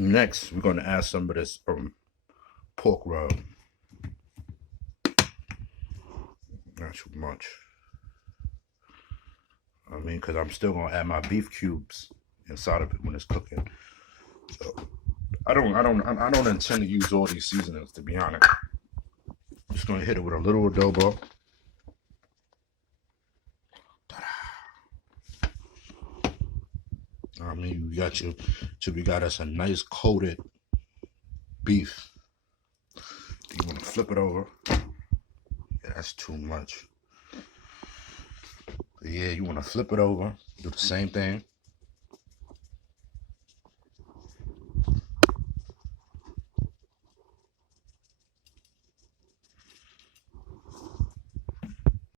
Next, we're gonna add some of this pork rub. Not too much. I mean, because I'm still gonna add my beef cubes inside of it when it's cooking. So I don't intend to use all these seasonings, to be honest. I'm just gonna hit it with a little adobo. I mean, we got us a nice coated beef. You wanna flip it over? Yeah, that's too much. But yeah, you wanna flip it over, do the same thing.